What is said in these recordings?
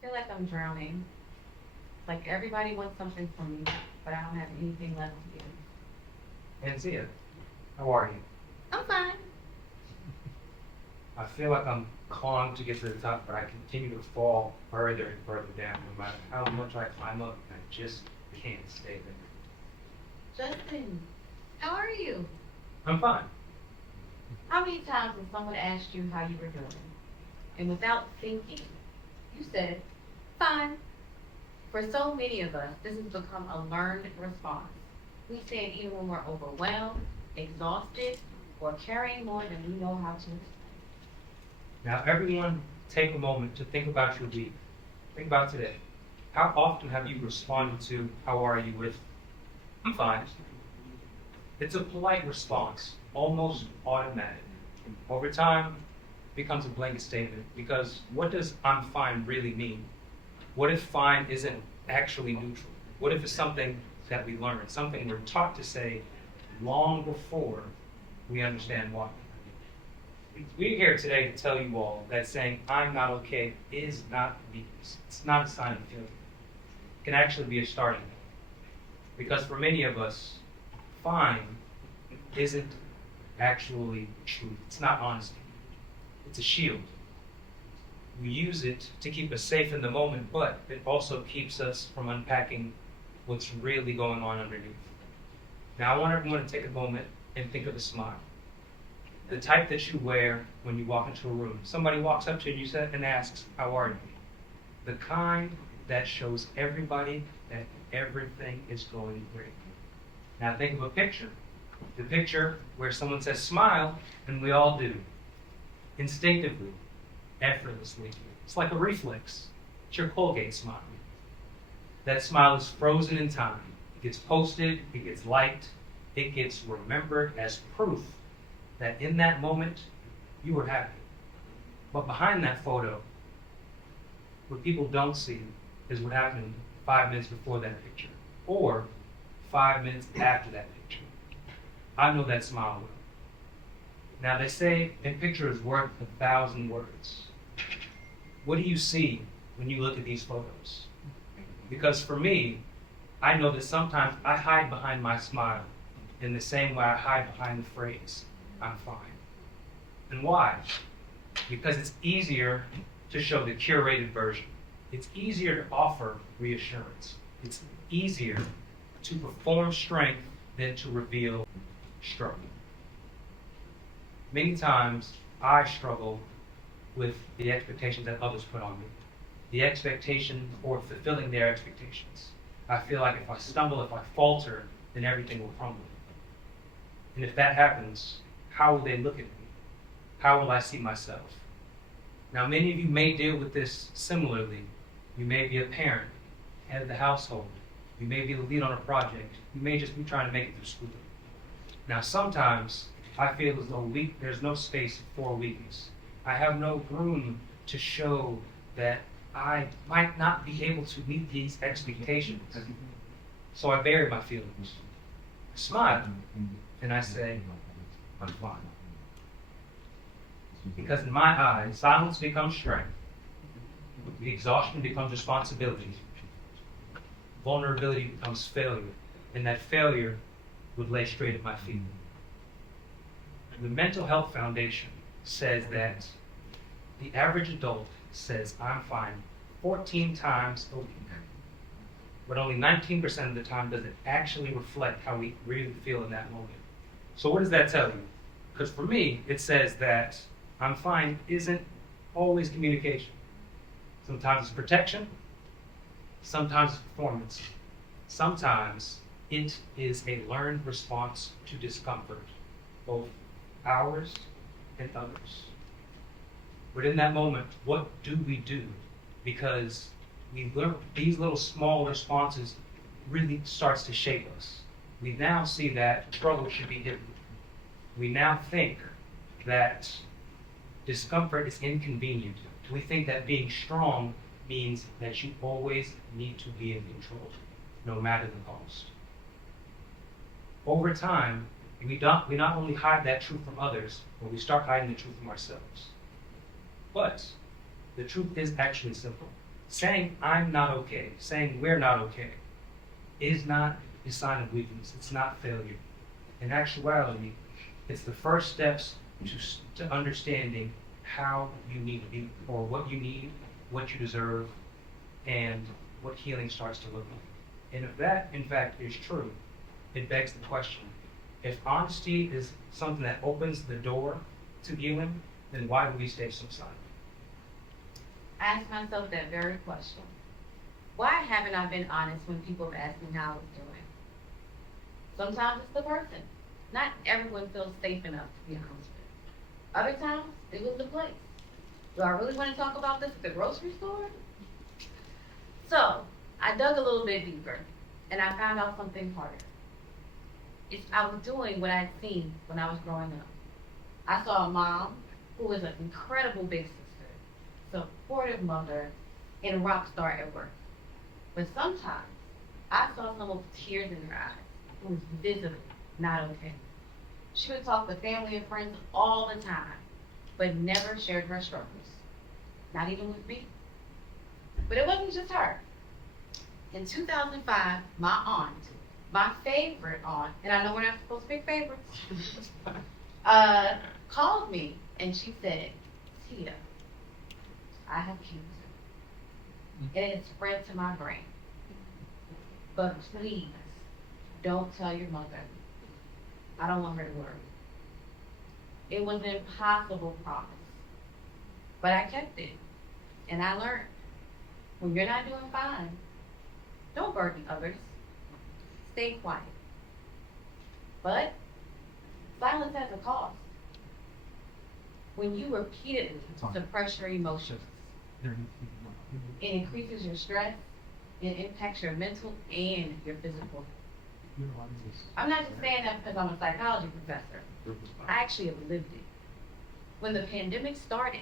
feel like I'm drowning. Like everybody wants something from me, but I don't have anything left to give. Anzia, how are you? I'm fine. I feel like I'm clawing to get to the top, but I continue to fall further and further down. No matter how much I climb up, I just can't stay there. Justin, how are you? I'm fine. How many times has someone asked you how you were doing? And without thinking, you said, fine. For so many of us, this has become a learned response. We say it even when we're overwhelmed, exhausted, or carrying more than we know how to explain. Now, everyone, take a moment to think about your week. Think about today. How often have you responded to, how are you, with, I'm fine? It's a polite response, almost automatic. Over time, it becomes a blanket statement because what does I'm fine really mean? What if fine isn't actually neutral? What if it's something that we learn, something we're taught to say long before we understand why? We're here today to tell you all that saying I'm not okay is not weakness. It's not a sign of failure. It can actually be a starting point. Because for many of us, fine isn't actually truth. It's not honesty. It's a shield. We use it to keep us safe in the moment, but it also keeps us from unpacking what's really going on underneath. Now, I want everyone to take a moment and think of a smile. The type that you wear when you walk into a room. Somebody walks up to you and asks, how are you? The kind that shows everybody that everything is going great. Now think of a picture. The picture where someone says smile, and we all do. Instinctively, effortlessly. It's like a reflex. It's your Colgate smile. That smile is frozen in time. It gets posted, it gets liked, it gets remembered as proof that in that moment, you were happy. But behind that photo, what people don't see is what happened 5 minutes before that picture, or 5 minutes after that picture. I know that smile well. Now they say a picture is worth 1,000 words. What do you see when you look at these photos? Because for me, I know that sometimes I hide behind my smile in the same way I hide behind the phrase, I'm fine. And why? Because it's easier to show the curated version. It's easier to offer reassurance. It's easier to perform strength than to reveal struggle. Many times, I struggle with the expectations that others put on me. The expectation or fulfilling their expectations. I feel like if I stumble, if I falter, then everything will crumble. And if that happens, how will they look at me? How will I see myself? Now, many of you may deal with this similarly. You may be a parent, head of the household. You may be the lead on a project. You may just be trying to make it through school. Now, sometimes I feel as though there's no space for weakness. I have no room to show that I might not be able to meet these expectations. So I bury my feelings. I smile, and I say, I'm fine. Because in my eyes, silence becomes strength. The exhaustion becomes responsibility. Vulnerability becomes failure. And that failure would lay straight at my feet. The Mental Health Foundation says that the average adult says, I'm fine 14 times a week. But only 19% of the time does it actually reflect how we really feel in that moment. So what does that tell you? Because for me, it says that I'm fine isn't always communication. Sometimes it's protection. Sometimes it's performance. Sometimes it is a learned response to discomfort, both ours and others. But in that moment, what do we do? Because we learn these little small responses really starts to shape us. We now see that struggle should be hidden. We now think that discomfort is inconvenient. We think that being strong means that you always need to be in control, no matter the cost. Over time, we not only hide that truth from others, but we start hiding the truth from ourselves. But the truth is actually simple. Saying I'm not okay, saying we're not okay, is not a sign of weakness. It's not failure. In actuality, it's the first steps to understanding how you need to be, or what you need, what you deserve, and what healing starts to look like. And if that, in fact, is true, it begs the question, if honesty is something that opens the door to healing, then why do we stay so silent? I ask myself that very question. Why haven't I been honest when people have asked me how I was doing? Sometimes it's the person. Not everyone feels safe enough to be honest with. Other times, it was the place. Do I really want to talk about this at the grocery store? So, I dug a little bit deeper, and I found out something harder. I was doing what I'd seen when I was growing up. I saw a mom who was an incredible big sister, supportive mother, and a rock star at work. But sometimes, I saw someone with tears in her eyes who was visibly not okay. She would talk to family and friends all the time, but never shared her struggles. Not even with me. But it wasn't just her. In 2005, my aunt, my favorite aunt, and I know we're not supposed to pick favorites, called me and she said, Tia, I have cancer. And it spread to my brain. But please, don't tell your mother. I don't want her to worry. It was an impossible promise. But I kept it. And I learned, when you're not doing fine, don't burden others. Stay quiet. But silence has a cost. When you repeatedly suppress your emotions, it increases your stress, it impacts your mental and your physical. I'm not just saying that because I'm a psychology professor. I actually have lived it. When the pandemic started,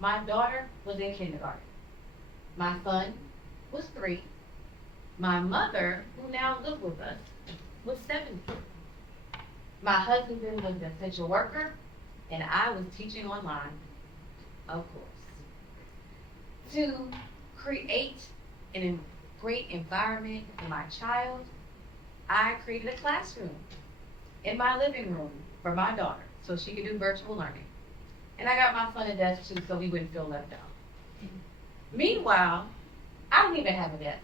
my daughter was in kindergarten. My son was 3. My mother, who now lives with us, was 70. My husband then was an essential worker, and I was teaching online, of course. To create a great environment for my child, I created a classroom in my living room for my daughter so she could do virtual learning. And I got my son a desk too so he wouldn't feel left out. Meanwhile, I didn't even have a desk.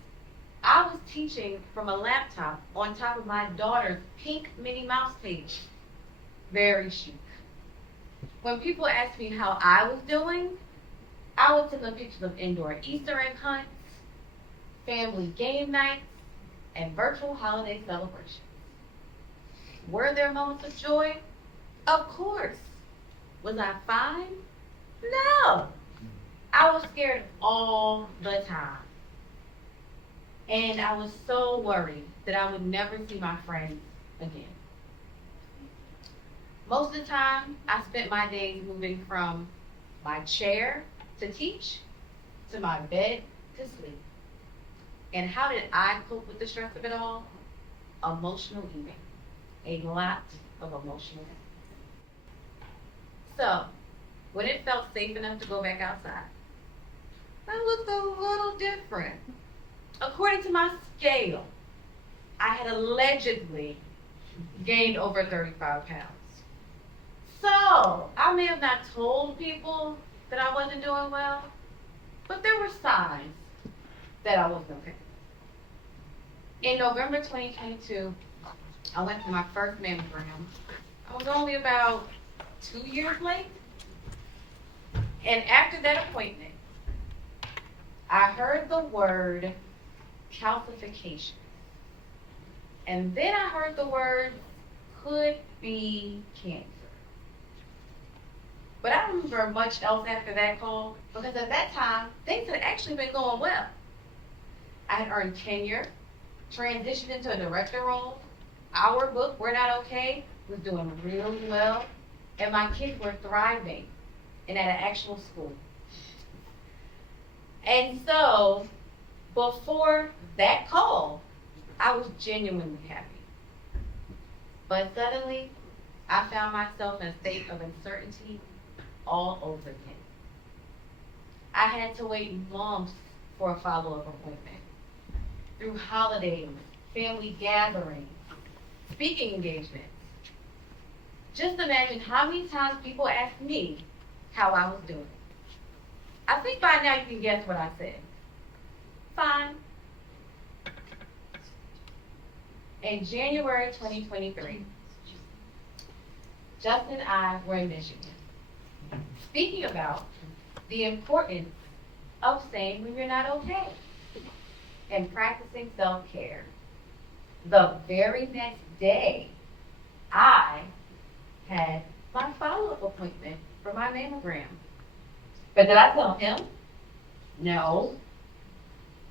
I was teaching from a laptop on top of my daughter's pink Minnie Mouse page. Very chic. When people asked me how I was doing, I would send them pictures of indoor Easter egg hunts, family game nights, and virtual holiday celebrations. Were there moments of joy? Of course. Was I fine? No. I was scared all the time. And I was so worried that I would never see my friends again. Most of the time, I spent my days moving from my chair to teach to my bed to sleep. And how did I cope with the stress of it all? Emotional eating. A lot of emotional eating. So, when it felt safe enough to go back outside, that looked a little different. According to my scale, I had allegedly gained over 35 pounds. So, I may have not told people that I wasn't doing well, but there were signs that I wasn't okay. In November 2022, I went for my first mammogram. I was only about 2 years late. And after that appointment, I heard the word calcification. And then I heard the word could be cancer. But I don't remember much else after that call because at that time, things had actually been going well. I had earned tenure, transitioned into a director role. Our book, We're Not Okay, was doing really well. And my kids were thriving and at an actual school. And so, before that call, I was genuinely happy. But suddenly, I found myself in a state of uncertainty all over again. I had to wait months for a follow-up appointment. Through holidays, family gatherings, speaking engagements. Just imagine how many times people asked me how I was doing. I think by now you can guess what I said. Fine. In January 2023, Justin and I were in Michigan, speaking about the importance of saying when you're not okay and practicing self-care. The very next day, I had my follow-up appointment for my mammogram. But did I tell him? No.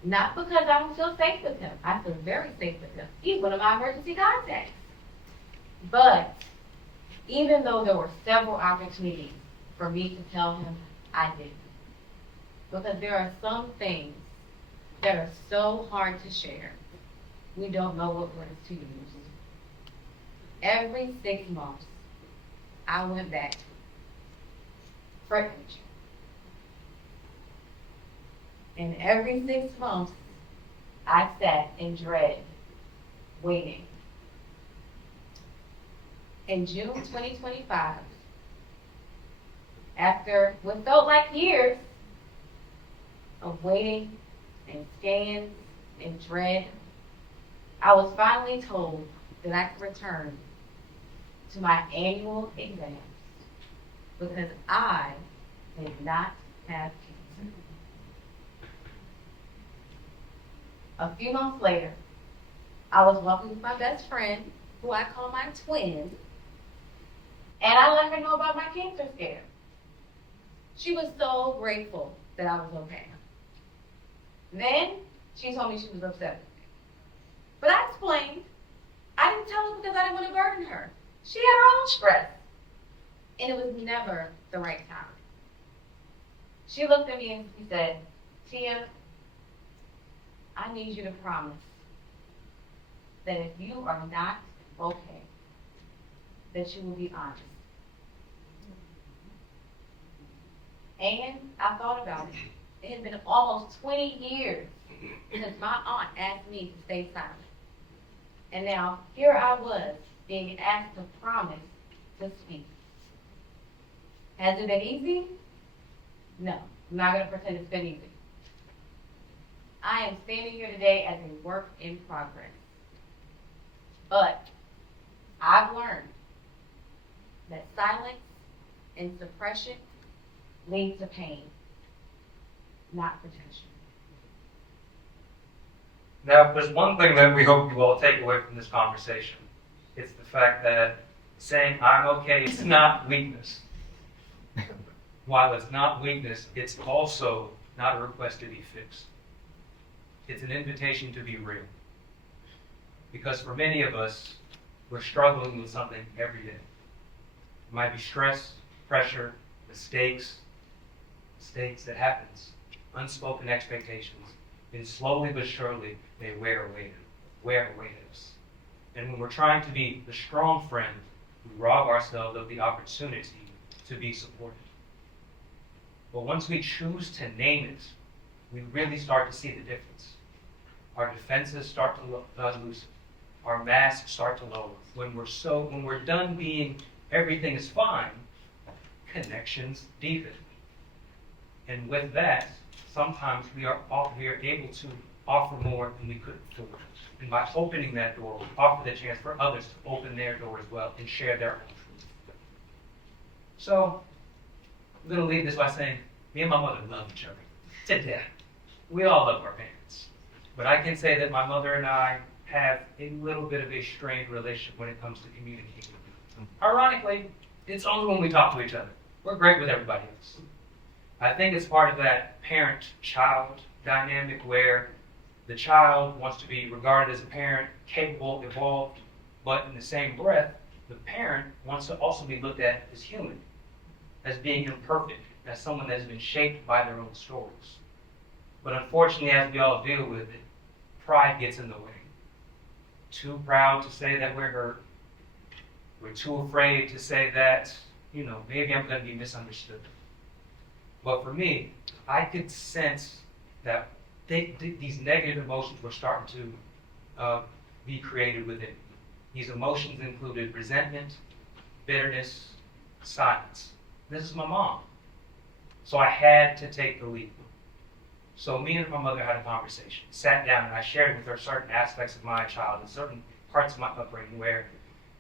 Not because I don't feel safe with him. I feel very safe with him. He's one of my emergency contacts. But even though there were several opportunities for me to tell him, I didn't. Because there are some things that are so hard to share, we don't know what words to use. Every 6 months, I went back for imaging. And every 6 months, I sat in dread, waiting. In June 2025, after what felt like years of waiting and scans and dread, I was finally told that I could return to my annual exams because I did not have cancer. A few months later, I was walking with my best friend, who I call my twin, and I let her know about my cancer scare. She was so grateful that I was okay. Then she told me she was upset with me. But I explained. I didn't tell her because I didn't want to burden her. She had her own stress. And it was never the right time. She looked at me and she said, Tia, I need you to promise that if you are not okay, that you will be honest. And I thought about it. It had been almost 20 years since my aunt asked me to stay silent. And now, here I was, being asked to promise to speak. Has it been easy? No, I'm not going to pretend it's been easy. I am standing here today as a work in progress. But I've learned that silence and suppression lead to pain, not protection. Now, there's one thing that we hope you all take away from this conversation. It's the fact that saying I'm okay is not weakness. While it's not weakness, it's also not a request to be fixed. It's an invitation to be real. Because for many of us, we're struggling with something every day. It might be stress, pressure, mistakes that happens, unspoken expectations, and slowly but surely they wear away at us. And when we're trying to be the strong friend, we rob ourselves of the opportunity to be supported. But once we choose to name it, we really start to see the difference. Our defenses start to loosen. Our masks start to lower. When we're done being everything is fine, connections deepen. And with that, sometimes we are able to offer more than we could before. And by opening that door, we offer the chance for others to open their door as well and share their own truth. So, I'm going to leave this by saying, me and my mother love each other to death. We all love our parents. But I can say that my mother and I have a little bit of a strained relationship when it comes to communicating. Ironically, it's only when we talk to each other. We're great with everybody else. I think it's part of that parent-child dynamic where the child wants to be regarded as a parent, capable, evolved, but in the same breath, the parent wants to also be looked at as human, as being imperfect, as someone that has been shaped by their own stories. But unfortunately, as we all deal with it, pride gets in the way. Too proud to say that we're hurt. We're too afraid to say that, maybe I'm going to be misunderstood. But for me, I could sense that these negative emotions were starting to be created within me. These emotions included resentment, bitterness, silence. This is my mom. So I had to take the lead. So me and my mother had a conversation, sat down, and I shared with her certain aspects of my childhood, certain parts of my upbringing where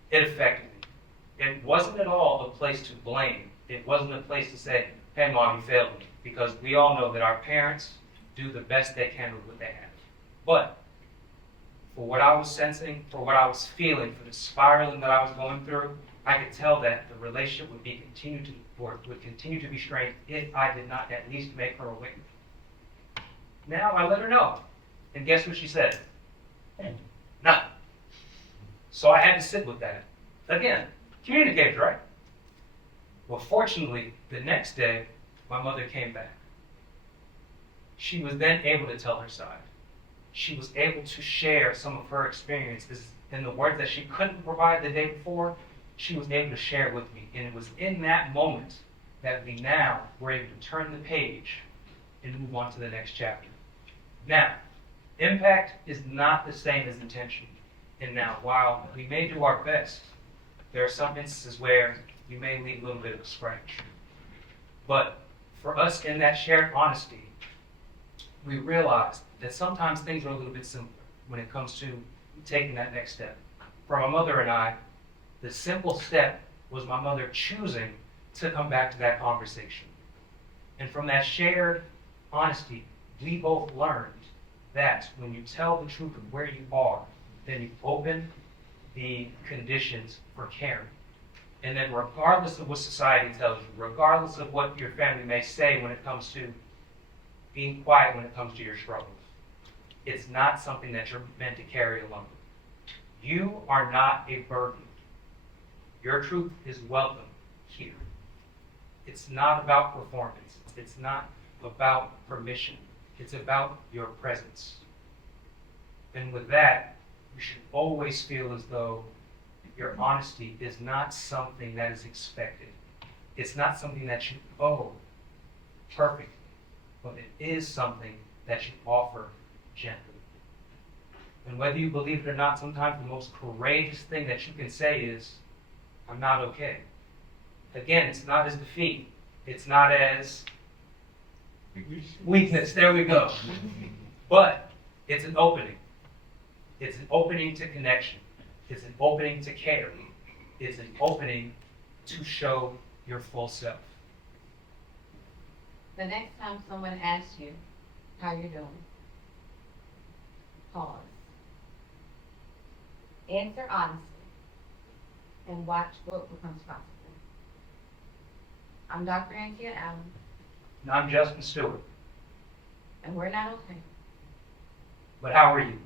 it affected me. It wasn't at all a place to blame. It wasn't a place to say, hey, Mom, you failed me. Because we all know that our parents do the best they can with what they have. But for what I was sensing, for what I was feeling, for the spiraling that I was going through, I could tell that the relationship would continue to be strained if I did not at least make her aware. Now I let her know. And guess what she said? Nothing. So I had to sit with that. Again, communicate, right? Well, fortunately, the next day, my mother came back. She was then able to tell her side. She was able to share some of her experiences in the words that she couldn't provide the day before. She was able to share it with me. And it was in that moment that we now were able to turn the page and move on to the next chapter. Now, impact is not the same as intention. And now, while we may do our best, there are some instances where we may leave a little bit of a scratch. But for us, in that shared honesty, we realized that sometimes things are a little bit simpler when it comes to taking that next step. For my mother and I, the simple step was my mother choosing to come back to that conversation. And from that shared honesty, we both learned that when you tell the truth of where you are, then you open the conditions for caring. And then regardless of what society tells you, regardless of what your family may say when it comes to being quiet when it comes to your struggles, it's not something that you're meant to carry alone. You are not a burden. Your truth is welcome here. It's not about performance. It's not about permission. It's about your presence. And with that, you should always feel as though your honesty is not something that is expected. It's not something that you owe perfectly, but it is something that you offer gently. And whether you believe it or not, sometimes the most courageous thing that you can say is, I'm not okay. Again, it's not as defeat. It's not as weakness. There we go. But it's an opening. It's an opening to connection. It's an opening to care. It's an opening to show your full self. The next time someone asks you how you're doing, pause. Answer honestly and watch what becomes possible. I'm Dr. Antia Allen, And I'm Justin Stewart. and we're not okay. But how are you?